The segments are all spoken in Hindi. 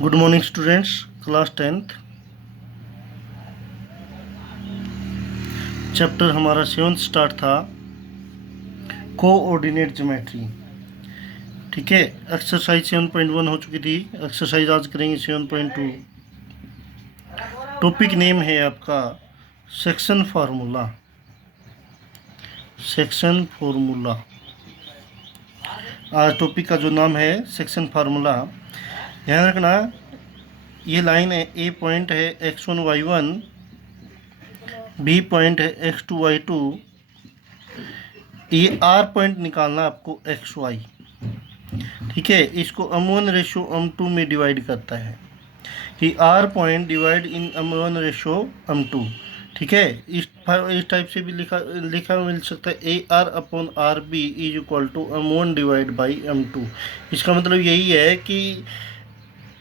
Good morning students, class 10th। Chapter हमारा 7th स्टार्ट था, कोऑर्डिनेट ज्योमेट्री। ठीक है, एक्सरसाइज 7.1 हो चुकी थी। एक्सरसाइज आज करेंगे 7.2। टॉपिक नेम है आपका सेक्शन फार्मूला। सेक्शन फार्मूला आज टॉपिक का जो नाम है सेक्शन फार्मूला। ध्यान रखना, ये लाइन है, ए पॉइंट है x1 y1, बी पॉइंट है x2 y2, ये आर पॉइंट निकालना आपको एक्स वाई। ठीक है, इसको m1 रेशो m2 में डिवाइड करता है कि R point divide in m1 ratio m2। ठीक है, इस टाइप से भी लिखा मिल सकता है, A R upon R B is equal to m1 divide by m2। इसका मतलब यही है कि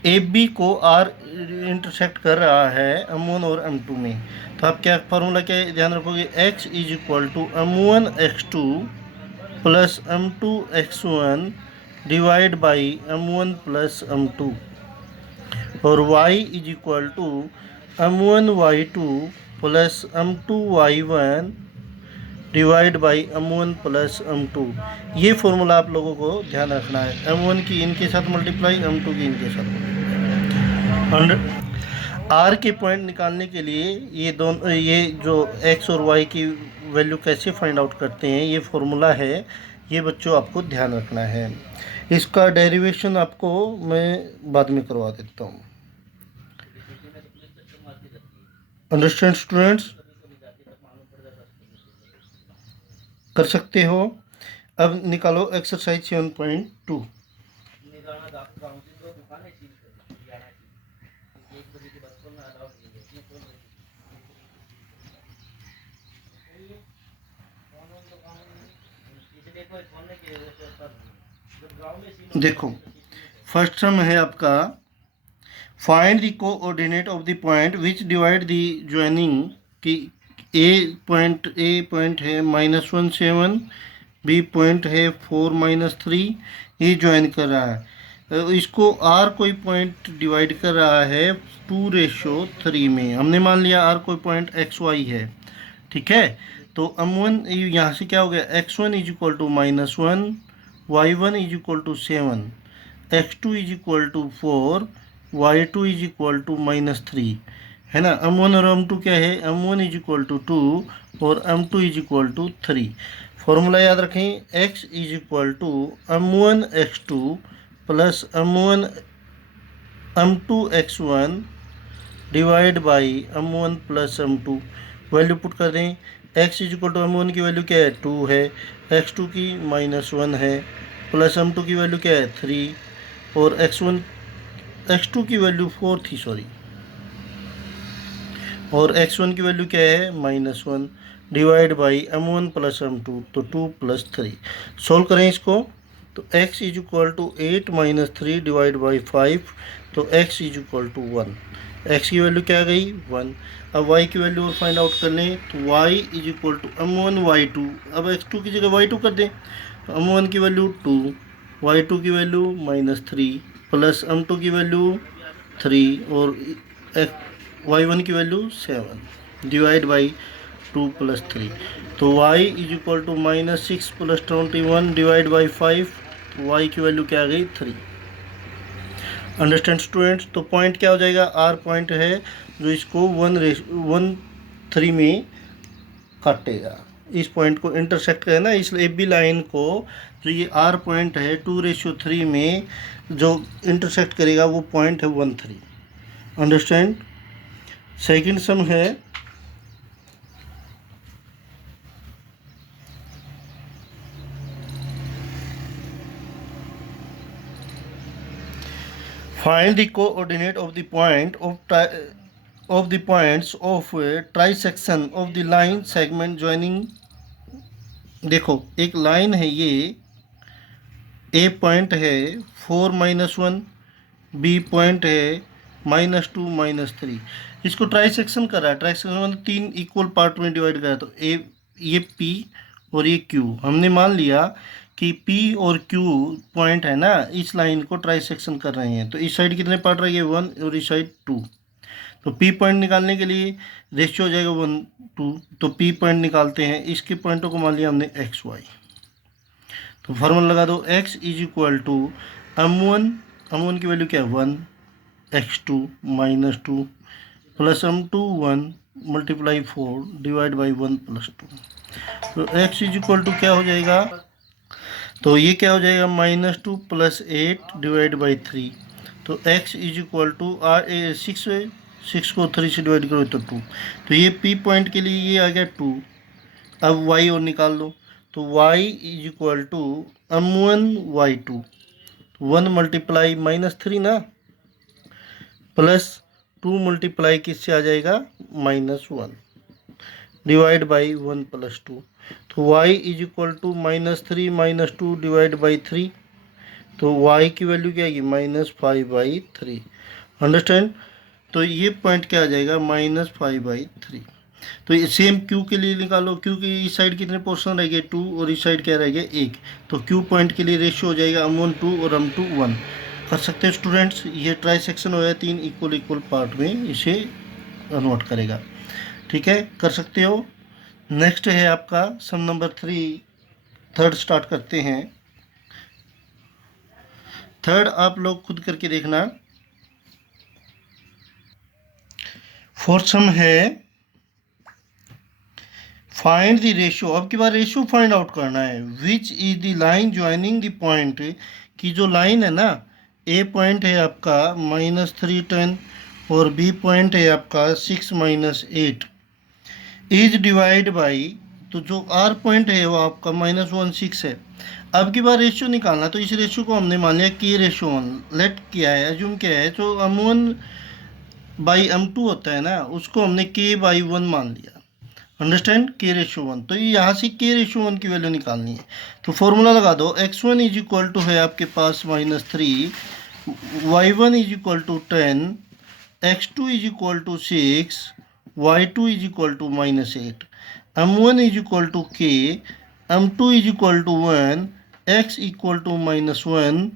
ए बी को आर इंटरसेक्ट कर रहा है m1 और m2 में। तो आप क्या फार्मूला क्या ध्यान रखोगे, x is equal to m1 x2 plus m2 x1 divide by m1 plus m2, और y is equal to m1 y2 plus m2 y1 divide by m1 plus m2। ये फॉर्मूला आप लोगों को ध्यान रखना है। m1 की इनके साथ मल्टीप्लाई, m2 की इनके साथ मल्टीप्लाई। आर के पॉइंट निकालने के लिए ये जो x और y की वैल्यू कैसे फाइंड आउट करते हैं, ये फॉर्मूला है। ये बच्चों आपको ध्यान रखना है। इसका डेरिवेशन आपको मैं बाद में करवा देता हूँ। अंडरस्टैंड स्टूडेंट्स, कर सकते हो। अब निकालो एक्सरसाइज 7.2। देखो, फर्स्ट सम है आपका, find the coordinate of the point which divide the joining की ए पॉइंट है -1 7, बी पॉइंट है 4 3, ये ज्वाइन कर रहा है। इसको आर कोई पॉइंट डिवाइड कर रहा है 2:3 में। हमने मान लिया आर कोई पॉइंट एक्स वाई है। ठीक है, तो m1 यहाँ से क्या हो गया, x1 is equal to -1, y1 is equal to 7, x2 is equal to 4, y2 is equal to -3, है ना। m1 और m2 क्या है, m1 इज इक्वल टू 2 और m2 is equal to 3। Formula याद रखें, x is equal to m1 x2 plus m2 x1 divide by m1 plus m2। Value put कर दें, x is equal to m1 की वैल्यू क्या है, 2 है, x2 की -1 है, प्लस m2 की वैल्यू क्या है, 3, और x2 की वैल्यू 4 थी, सॉरी, और x1 की वैल्यू क्या है, -1 divide by m1 plus m2, तो 2 प्लस 3। सोल्व करें इसको, तो x is equal to 8 - 3 divide by 5, तो x is equal to 1। x की वैल्यू क्या आ गई, 1। अब y की वैल्यू फाइंड आउट कर लें, तो y is equal to m1 y2, अब x2 की जगह y2 कर दें, तो m1 की वैल्यू 2, y2 की वैल्यू -3, प्लस m2 की वैल्यू 3, और y1 की वैल्यू 7 डिवाइड बाई 2 प्लस 3, तो y is equal to -6 plus 21 divide by 5, तो y की वैल्यू क्या आ गई, 3। अंडरस्टैंड स्टूडेंट्स, तो पॉइंट क्या हो जाएगा, आर पॉइंट है जो इसको 1:3 में काटेगा। इस पॉइंट को इंटरसेक्ट करे ना, इस ए बी लाइन को, जो ये आर पॉइंट है 2:3 में जो इंटरसेक्ट करेगा वो पॉइंट है 1:3। अंडरस्टैंड। सेकंड सम है, find the coordinate of the points of a trisection of the line segment joining। देखो, एक लाइन है ये, ए पॉइंट है 4 - 1, बी पॉइंट है -2 -3। इसको ट्राइसेक्शन कर रहा है। ट्राइसेक्शन मतलब 3 इक्वल पार्ट में डिवाइड करा है, तो ए, ये पी और ये क्यू। हमने मान लिया कि P और Q पॉइंट है ना, इस लाइन को ट्राइसेक्शन कर रहे हैं। तो इस साइड कितने पार्ट रह गए 1 और इस साइड 2। तो P पॉइंट निकालने के लिए रेशियो हो जाएगा 1:2। तो P पॉइंट निकालते हैं, इसके पॉइंटों को मान लिया हमने XY। तो फार्मूला लगा दो, x is equal to M1 की वैल्यू क्या है 1, x2 -2 plus M2 1 multiply 4 divide by 1 + 2। तो x इज इक्वल टू क्या हो जाएगा, तो ये क्या हो जाएगा -2 + 8 डिवाइड बाई 3। तो x इज इक्वल टू 6 को 3 से डिवाइड करो तो 2। तो ये P पॉइंट के लिए ये आ गया 2। अब y और निकाल लो, तो y is equal to M1 y2 1 multiply -3 ना, प्लस 2 मल्टीप्लाई किससे आ जाएगा -1 डिवाइड बाई 1 + 2। तो y is equal to -3 - 2 divide by 3। तो y की वैल्यू क्या आएगी -5/3। अंडरस्टैंड। तो ये पॉइंट क्या आ जाएगा -5/3। तो ये सेम q के लिए निकालो, q की इस साइड कितने पोर्शन रह गए 2 और इस साइड क्या रह गया 1। तो q पॉइंट के लिए रेशियो हो जाएगा M1 2 और M2 1। कर सकते हैं स्टूडेंट्स, ये ट्राई सेक्शन हो गया, 3 इक्वल पार्ट में इसे कन्वर्ट करेगा। ठीक है, कर सकते हो। नेक्स्ट है आपका सम नंबर 3, थर्ड स्टार्ट करते हैं। थर्ड आप लोग खुद करके देखना। फोर्थ सम है फाइंड द रेशियो। अब की बार रेशियो फाइंड आउट करना है। Which is the line joining the point, की जो लाइन है ना, ए पॉइंट है आपका -3 10 और बी पॉइंट है आपका 6 -8 इज डिवाइड बाई, तो जो आर पॉइंट है वो आपका -1 6 है। अब की बार रेशियो निकालना, तो इस रेशियो को हमने मान लिया K/1 लेट किया है, एज्यूम किया है। तो M1/M2 होता है ना, उसको हमने K/1 मान लिया। Understand, K/1। तो ये यहाँ से K/1 की वैल्यू निकालनी है। तो फॉर्मूला लगा दो, x1 इज इक्वल टू है आपके पास -3, y1 is equal to 10, x2 is equal to 6, y2 is equal to -8, M1 is equal to K, M2 is equal to 1, x equal to -1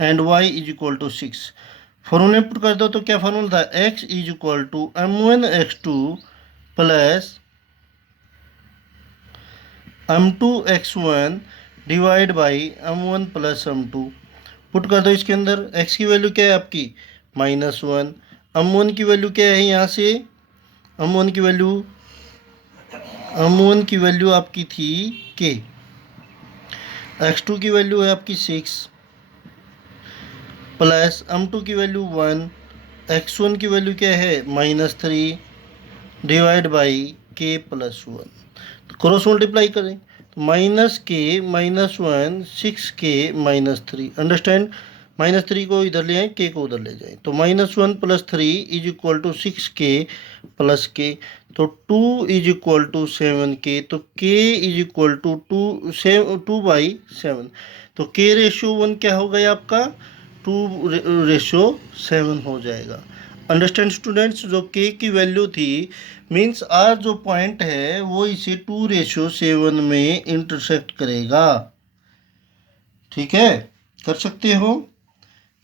and y is equal to 6। फॉर्मूले पुट कर दो, तो क्या फॉर्मूला था, x is equal to M1 x2 plus M2 x1 divide by M1 plus M2। Put कर दो इसके अंदर। x की वैल्यू क्या है आपकी -1, M1 की वैल्यू क्या है यहाँ से, M1 की वैल्यू आपकी थी k, x2 की वैल्यू है आपकी 6 प्लस M2 की वैल्यू 1, x1 की वैल्यू क्या है -3 डिवाइड बाई k + 1। तो क्रॉस मल्टीप्लाई करें, तो -k -1 6k -3। अंडरस्टैंड, -3 को इधर ले आए, k को उधर ले जाए। तो -1 + 3 is equal to 6k + k। तो 2 इज इक्वल टू 7k। तो k इज इक्वल टू 2/7। तो K/1 क्या हो गया आपका 2/7 हो जाएगा। अंडरस्टैंड स्टूडेंट्स, जो k की वैल्यू थी मीन्स r जो पॉइंट है वो इसे 2/7 में इंटरसेक्ट करेगा। ठीक है, कर सकते हो।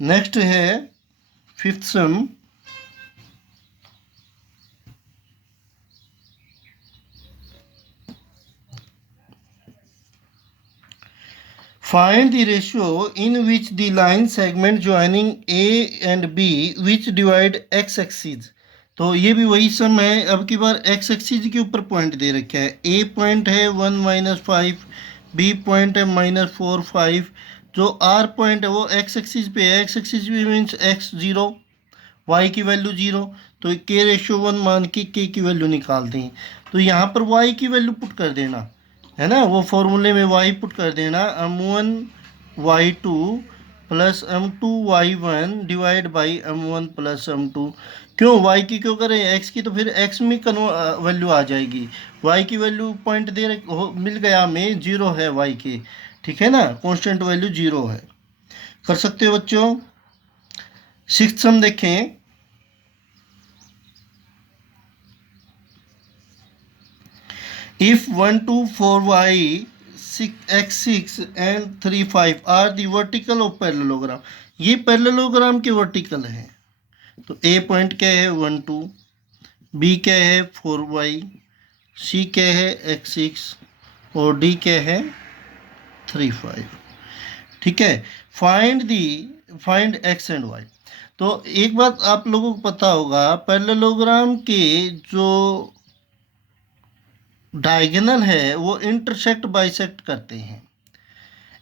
नेक्स्ट है fifth some. Find the ratio in which the line segment joining A and B which divide x axis। तो ये भी वही सम है। अब की बार x एक्सिस के ऊपर पॉइंट दे रखा है। A पॉइंट है 1 -5, B पॉइंट है -4 5, जो R पॉइंट है वो x एक्सिस पे है। x एक्सिस पे मीन्स x 0, y की वैल्यू 0। तो K/1 मान के k की वैल्यू निकाल दें। तो यहाँ पर y की वैल्यू पुट कर देना है ना, वो फॉर्मूले में y पुट कर देना, M1 y2 plus M2 y1 divide by M1 plus M2। क्यों y की क्यों करें, x की तो फिर x में वैल्यू आ जाएगी। y की वैल्यू पॉइंट मिल गया हमें 0 है y के। ठीक है ना, कांस्टेंट वैल्यू 0 है। कर सकते हो बच्चों। सिक्स्थ सम देखें। If 1 to 4y x6 and 3 5 are the vertical of parallelogram. ये पैरेललोग्राम के वर्टिकल हैं। तो ए पॉइंट क्या है 1 2, बी क्या है 4y, सी क्या है x6 और डी क्या है 3 5। ठीक है, फाइंड x एंड y। तो एक बात आप लोगों को पता होगा, पैरेललोग्राम के जो डायगोनल है वो इंटरसेक्ट बाइसेक्ट करते हैं,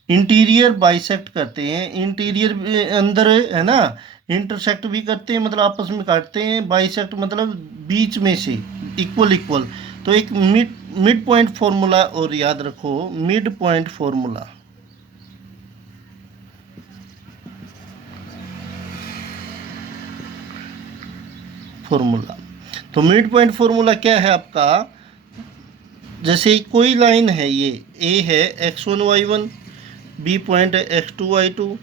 इंटीरियर बाइसेक्ट करते हैं, इंटीरियर अंदर है ना, इंटरसेक्ट भी करते हैं मतलब आपस में काटते हैं, बाइसेक्ट मतलब बीच में से इक्वल इक्वल। तो एक मिड पॉइंट फॉर्मूला और याद रखो, मिड पॉइंट फॉर्मूला। तो मिड पॉइंट फॉर्मूला क्या है आपका, जैसे कोई लाइन है, ये ए है x1 y1, बी पॉइंट है x2 y2।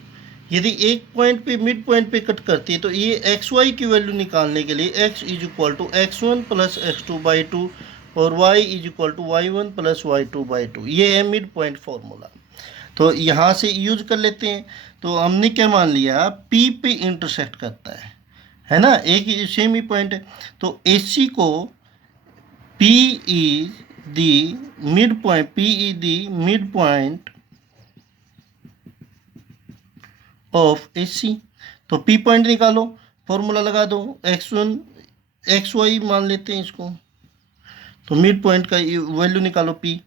यदि एक पॉइंट पे मिड पॉइंट पे कट करती है तो ये एक्स वाई की वैल्यू निकालने के लिए x is equal to x1 plus x2/2 और y is equal to y1 plus y2/2। ये है मिड पॉइंट फॉर्मूला। तो यहाँ से यूज कर लेते हैं। तो हमने क्या मान लिया, P पे इंटरसेक्ट करता है ना, एक ही सेम ही पॉइंट है। तो AC को P is the mid point, P is the mid point of AC। तो P पॉइंट निकालो, फॉर्मूला लगा दो, x1 xy मान लेते हैं इसको। तो मिड पॉइंट का वैल्यू निकालो P।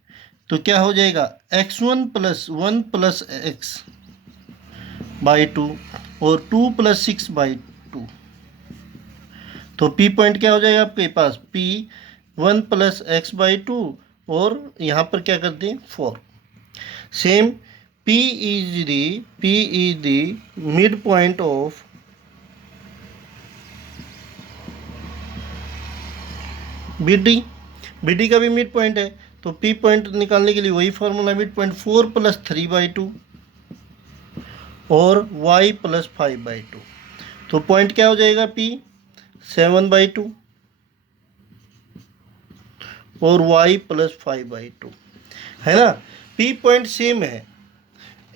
तो क्या हो जाएगा x1 प्लस 1 प्लस x/2 और 2 प्लस 6/2। तो P पॉइंट क्या हो जाएगा आपके पास, P 1 प्लस x/2 और यहाँ पर क्या कर दें 4। Same P is the mid point of BD का भी मिड पॉइंट है। तो P पॉइंट निकालने के लिए वही फॉर्मूला, मिड पॉइंट 4 प्लस 3/2 और y प्लस 5/2। तो पॉइंट क्या हो जाएगा P 7/2 और y प्लस 5/2, है ना। P पॉइंट सेम है,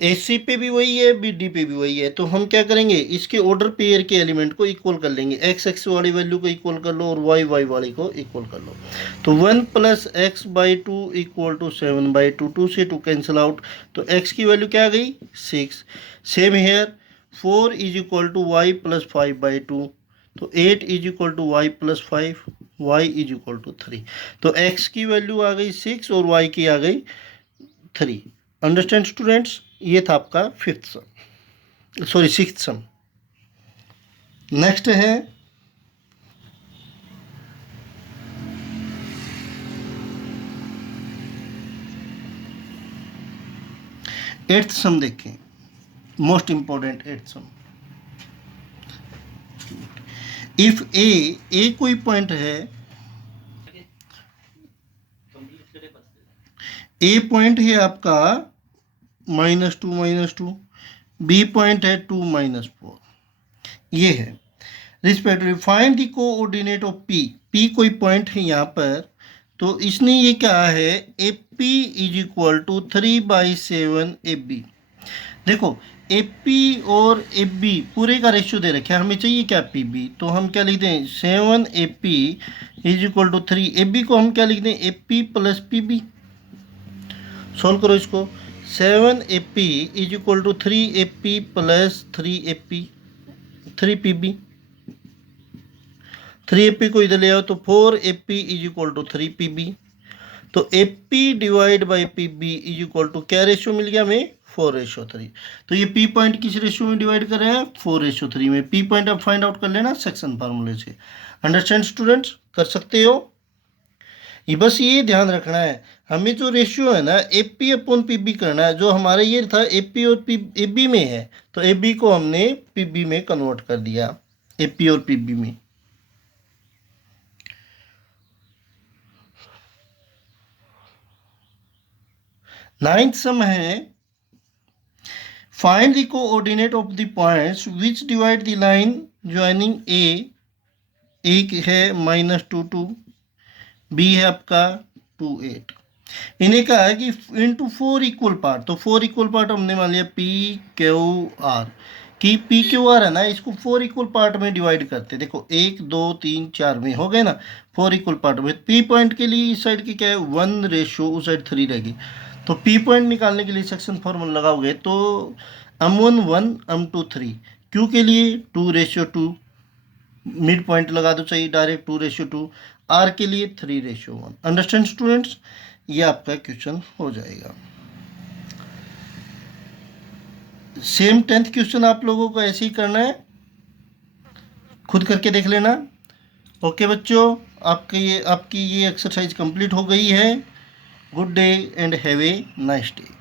AC पे भी वही है, BD पे भी वही है। तो हम क्या करेंगे, इसके ऑर्डर पेयर के एलिमेंट को इक्वल कर लेंगे, x वाली वैल्यू को इक्वल कर लो और y वाली को इक्वल कर लो। तो 1 प्लस x/2 इक्वल टू 7/2, 2 से 2 कैंसिल आउट। तो x की वैल्यू क्या आ गई 6। Same here 4 is equal to y plus 5/2। तो 8 is equal to y plus 5, y is equal to 3। तो x की वैल्यू आ गई 6 और y की आ गई 3। अंडरस्टैंड स्टूडेंट्स, ये था आपका सिक्स्थ सम। नेक्स्ट है एट्थ सम। देखें, most important eighth sum. If a कोई पॉइंट है, ए पॉइंट है आपका -2 बी पॉइंट है 2 -4, ये है respectively. Find the coordinate of P. P कोई पॉइंट है यहाँ पर, तो इसने ये क्या है, A P is equal to 3/7 AB। देखो ए पी और ए बी पूरे का रेशियो दे रखे हैं, हमें चाहिए क्या पी बी। तो हम क्या लिख दें 7 AP is equal to 3 AB को हम क्या लिख दें AP प्लस PB। सॉल्व करो इसको, 7 AP is equal to 3 AP plus 3 AP 3 PB। 3 AP को इधर ले आओ तो 4 AP is equal to 3 PB। तो AP divide by PB is equal to क्या रेशियो मिल गया हमें 4:3। तो ये P पॉइंट किस रेशियो में डिवाइड कर रहे हैं 4:3 में। P पॉइंट आप फाइंड आउट कर लेना सेक्शन फार्मूले से। अंडरस्टैंड स्टूडेंट्स, कर सकते हो। ये बस ये ध्यान रखना है, हमें जो रेशियो है ना AP अपॉन PB करना है। जो हमारा ये था AP और AB में है, तो AB को हमने PB में कन्वर्ट कर दिया, AP और PB में। नाइन्थ सम है, find the coordinate of the points which divide the line joining A. एक है -2 2, बी है आपका 2 8। इन्हें कहा है कि इनटू 4 इक्वल पार्ट, तो 4 इक्वल पार्ट हमने मान लिया पी क्यू आर, कि पी क्यू आर है ना, इसको 4 इक्वल पार्ट में डिवाइड करते हैं। देखो 1 2 3 4 में हो गए ना 4 इक्वल पार्ट में। पी पॉइंट के लिए इस साइड की क्या है 1 रेशो, उस साइड 3 रहेगी। तो पी पॉइंट निकालने के लिए सेक्शन फॉर्मूला लगाओगे तो M1 1 M2 3, क्यू के लिए 2:2, मिड पॉइंट लगा दो चाहिए डायरेक्ट 2:2, आर के लिए 3:1। अंडरस्टैंड स्टूडेंट्स, ये आपका क्वेश्चन हो जाएगा। सेम 10th क्वेश्चन आप लोगों को ऐसे ही करना है, खुद करके देख लेना। ओके बच्चों, आपकी ये एक्सरसाइज कंप्लीट हो गई है। Good day and have a nice day.